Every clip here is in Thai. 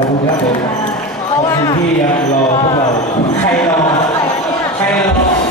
อบคุณครับผมเพราะว่าขอบคุณที่ยังรอพวกเรา ใครรอ ใครรอ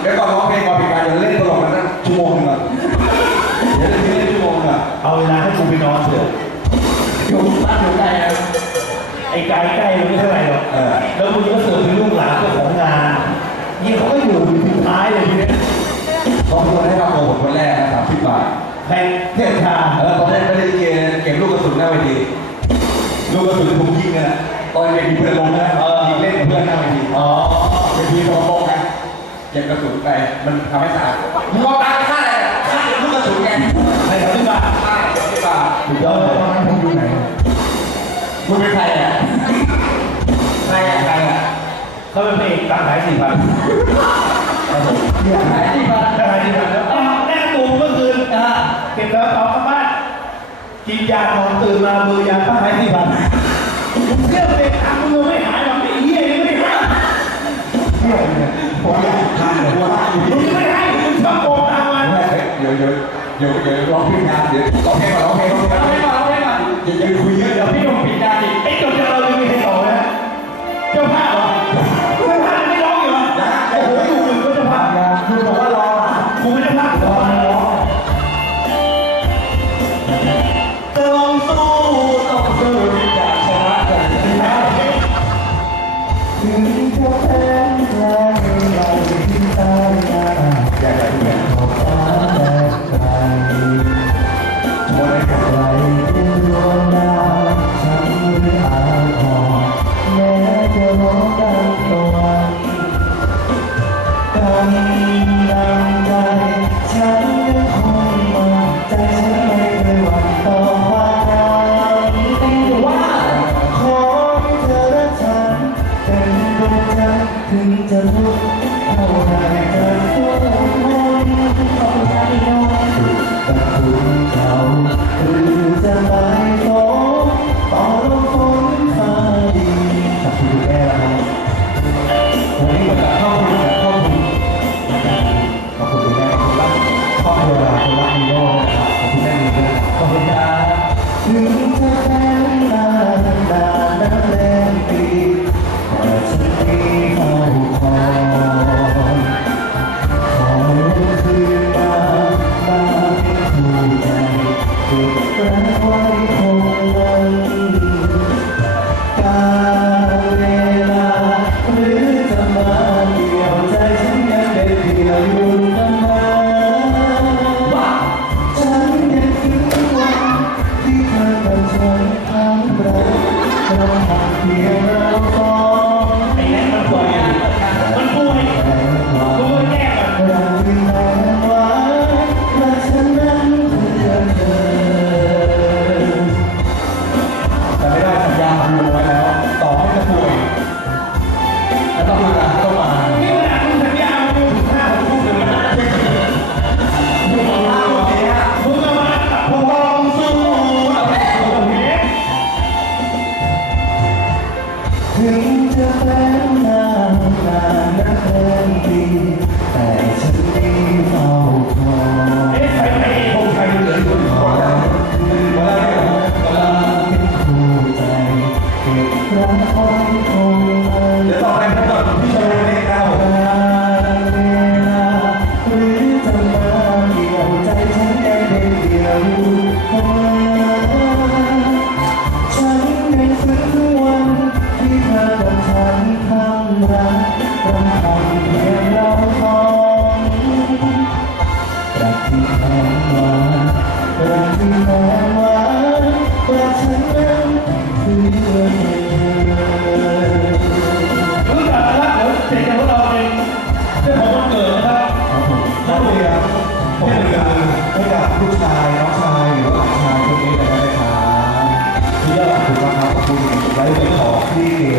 เดี๋ยวก่อนร้องเพลงก่อนปิดการเดี๋ยวเล่นตลกกันนะชั่วโมงหนึงก่อนเดี๋ยวเล่นเล่นชั่วโมงหนึงก่อนเอาเวลาให้กูไปนอนเถอะอยู่บ้านอยู่ไกลนะไอ้ไกลใกล้มันไม่เท่าไหร่หรอกเออแล้วมึงก็เสือกเป็นลูกหลานเจ้าของงานยี่เขาก็อยู่ถึงท้ายเลยทีเนี้ยขอบคุณให้รับโปรโมทคนแรกนะสามสิบบาทใครเทศชาเออตอนแรกไม่ได้เกมเก็บลูกกระสุนหน้าเวทีลูกกระสุนผมยิงเนี่ยตอนเด็กมีเพื่อนลงนะเออยิงเล่นกับเพื่อนหน้าเวทีอ๋อ เก็บกระสุนไป มันทำให้สะอาดมึงเอาตังค่าอะไรอะค่าเก็บลูกกระสุนไงใครทำที่บ้านค่าเก็บที่บ้าทสุดยอดเลยผมอยู่ไหนคุณเป็นใครอะใครอะใครอะเขาเป็นพระเอกตังหายสี่พันครับผมใครที่บ้านตังหายสี่พันแล้วตอ้าวแน่ตูเมื่อคืนอะเก็บแล้วต่อกลับบ้านกินยานอนตื่นมามือยาตังหายสี่พันเรื่องเด็กทำมึงไม่หายหรอกไอ้เหี้ยยังไม่หายเที่ยวเนี่ยผมอยาก มึงไม่ให้มึงชอบโกงตามมันเดี๋ยวเดี๋ยวเดี๋ยวเดี๋ยวร้องเพลงงานเดี๋ยวร้องเพลงก่อนร้องเพลงก่อนร้องเพลงก่อนร้องเอาให้มาอย่าอย่าคุยเยอะเดี๋ยวพี่พี่หนุ่มปิดงานอีกไอ้จบจากเราเลยมีใครต่อ ถึง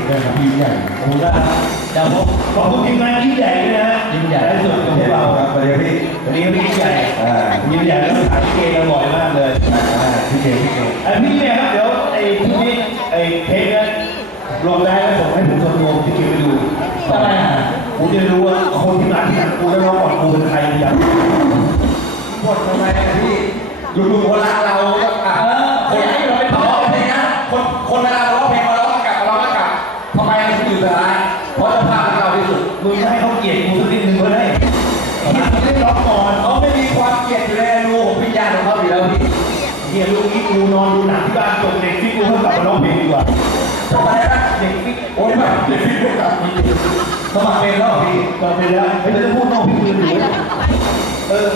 ษนะครับยิ่งใหญ่ขอบคุณครับแต่ผมขอบคุณทีมงานยิ่งใหญ่ด้วยนะยิ่งใหญ่ที่สุดของพวกเราครับประเดี๋ยวพี่ระเดี๋พี่ยิ่งใหญ่อ่ายิ่งใหญ่แล้วถามพี่เกย์เรบ่อยมากเลยอ่าพี่เกย์พี่เกย์อันนี้เนี่ยครับเดี๋ยวไอ้พวกนี้ไอ้เพจนี้นลงได้แล้วผมให้ผมทำรวมพี่เกย์ไปดูอะไรอ่ผมจะรู้ว่าคนที่มาที่หลังกูแล้ร้องก่อนกูเป็นใครอย่างกดทำไมพี่ดูดูคนละเราก็อะคนที่เราเป็นพ่อเพลงนะคนคนละเราร้อเพลง ชนะเพราะเจ้าภาพเก่าที่สุดมึงให้เขาเกลียดกูสักนิดนึงก็ได้ที่ผมเล่นล็องก่อนเขาไม่มีความเกลียดแลรูของวิญญาของเขาอยู่แล้วพี่เฮียลูกนี้กูนอนดูหนังที่บ้านจบเด็กที่กูเพิ่งกลับมาร้องเพลงดีกว่าทำไมล่ะเด็กที่โอ๊ยแบบเด็กที่กูกลับมาสมัครเป็นแล้วพี่สมัครเป็นแล้วไม่ต้องพูดนองพี่คืนอยู่เออ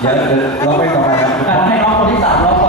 เดี๋ยวเราไปต่อไปครับให้น้องคนที่สามร้อง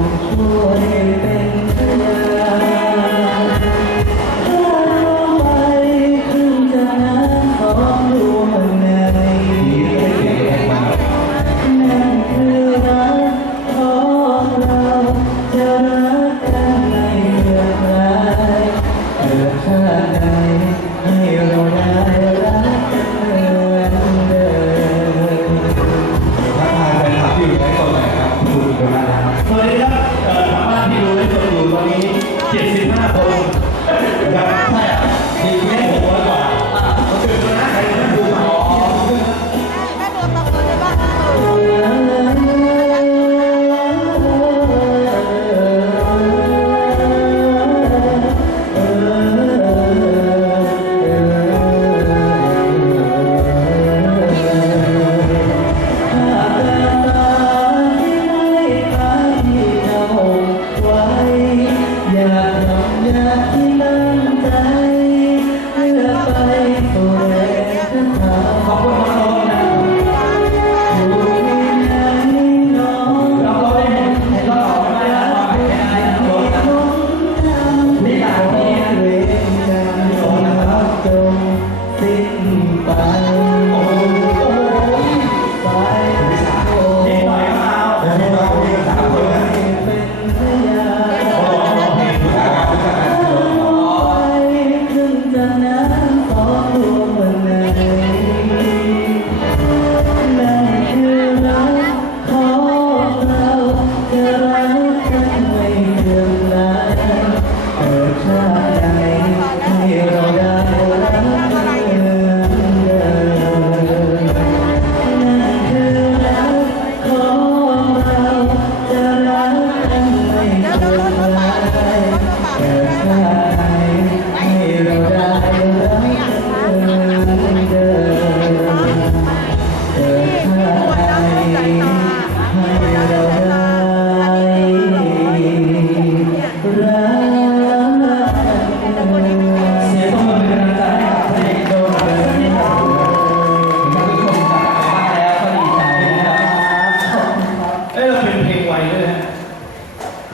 งตัวเอ้เป็น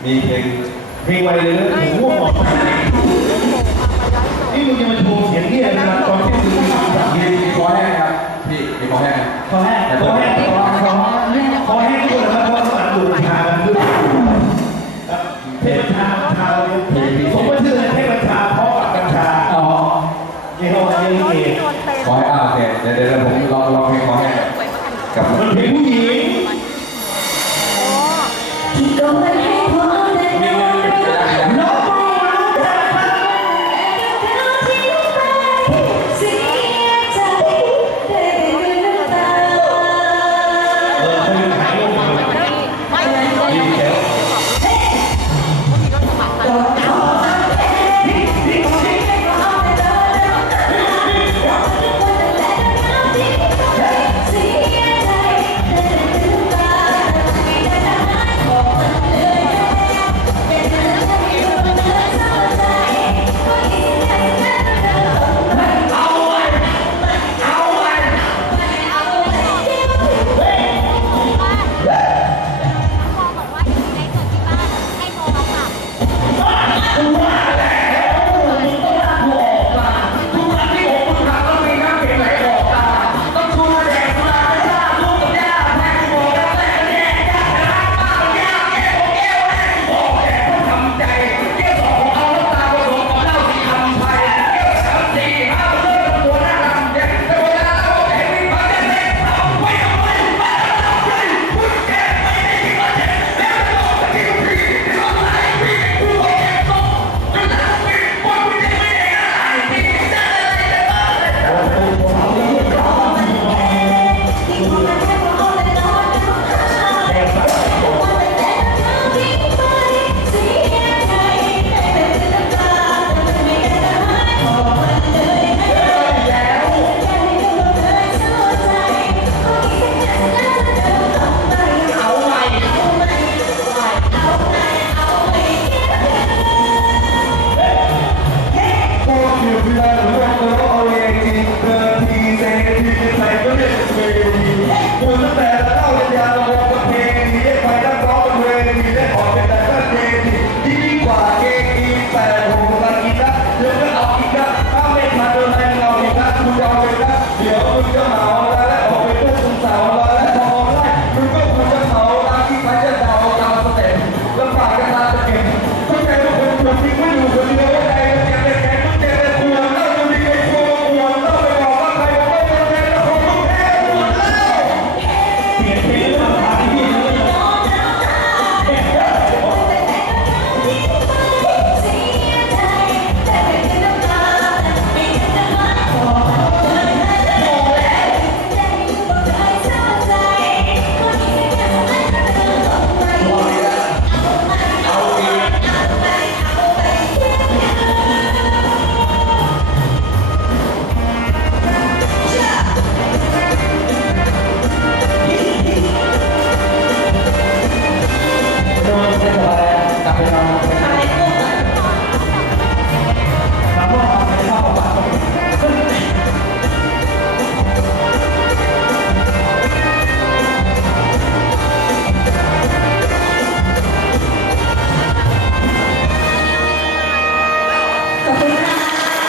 มีเพลงเพลงไวเลยนะโอ้โหบอกนี่มึงจะมาโชว์เสียงเนี่ยนะตอนที่มึงมีคอแห้งครับพี่มีคอแห้งคอแห้งคอแห้ง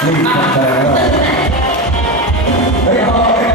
นี่แสดงว่าเฮ้ย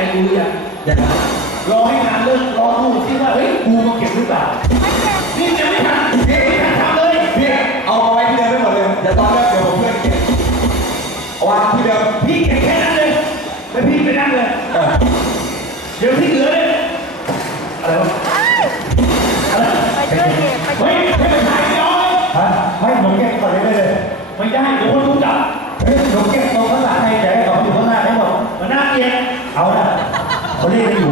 องดูน้ำใจกูอย่างอย่างนั้นรอให้งานเลิกรอดูที่ว่าเฮ้ยกูมาเก็บหรือเปล่านี่จะไม่ทันนี่ไม่ทันทำเลยพี่เอามาไว้ที่เดิมไม่หมดเลยเดี๋ยวตอนเลิกเดี๋ยวผมช่วยเก็บเอาวางที่เดิมพี่เก็บแค่นั้นเลยแล้วพี่ไปนั่งเลยเออเดี๋ยวที่เหลือเนี่ยอะไรวะอะไรไปช่วยเก็บไปช่เฮ้วยยให้มันถ่ายน้อยฮะให้ผมเก็บก่อนได้เลยไม่ได้เดี๋ยวคนรู้จักเฮ้ยผมเก็บตรงข้างหลังให้แต่ให้เขาอยู่ข้างหน้าให้หมดมันน่าเกลียดเอาละ เขาเรียกกันอยู่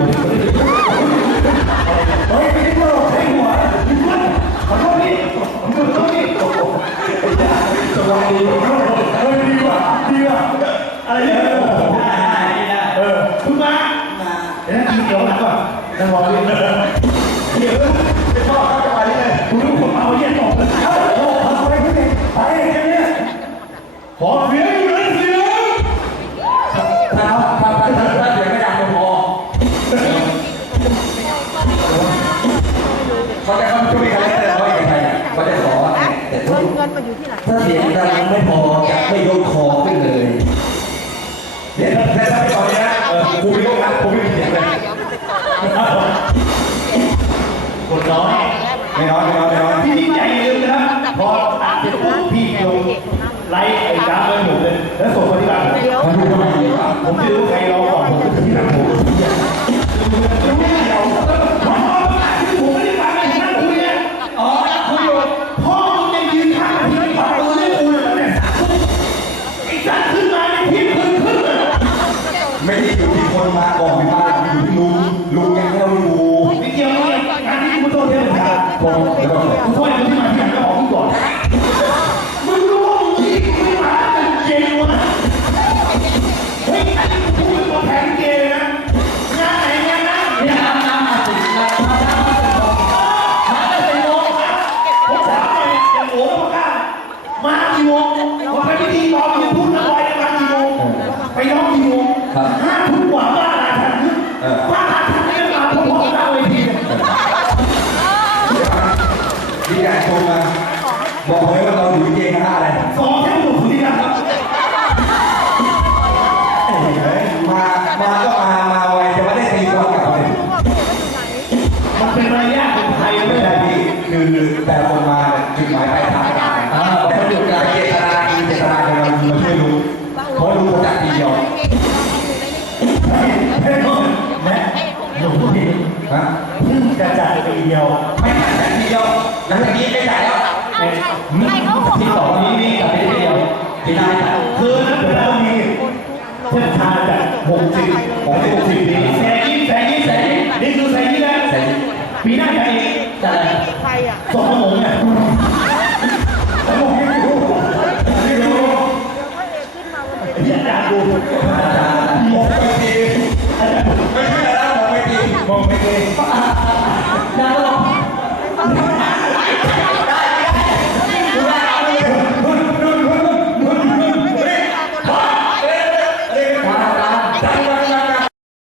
เฮ้ยไม่ได้โกรธให้หัวขอโทษพี่ขอโทษพี่สวัสดีเฮ้ยดีว่ะดีว่ะอะไรเนี่ยเออคุณมาเดี๋ยวนั่งกินเดี๋ยวหลังก่อนนั่งรอพี่เดี๋ยวจะชอเขาจะไปเลยคุณรู้ผมเอาเยี่ยมบอกเลยเอาโอ้เอาไปพี่ไปแค่นี้ขอเสียงอยู่เลย เงินเงินมาอยู่ที่ไหนถ้าเสียงดังไม่พอจะไม่ยกคอขึ้นเลย เดี๋ยวถ้าถ้าไม่ตอนนี้นะเออครูไม่ยกนะครูไม่มีเสียงเลยคนน้อยไม่น้อยไม่น้อยไม่น้อยพี่ยิ่งใหญ่ลืมนะครับพออ่านเสร็จปุ๊บพี่ลงไลฟ์ไอ้กราฟเลยผมเลยแล้วส่งมาที่บ้านผมเดี๋ยวมันดูทำไมดีวะผมจะรู้ใครรอ รรพ์บ้านอาถรรพ์ไม่าพอๆหน้าเวทีดีใจชมมาบอกเลยว่า ที่สองนี้นี่กับที่เดียวที่ได้ค่ะคือนักเวลามีเส้นทางจากหกสิบหกสิบหกสิบปีแสงยิ้มแสงยิ้มแสงยิ้มนี่คือแสงยิ้มแล้วปีหน้าจะอีกจะใครอะสองชั่วโมงเนี่ย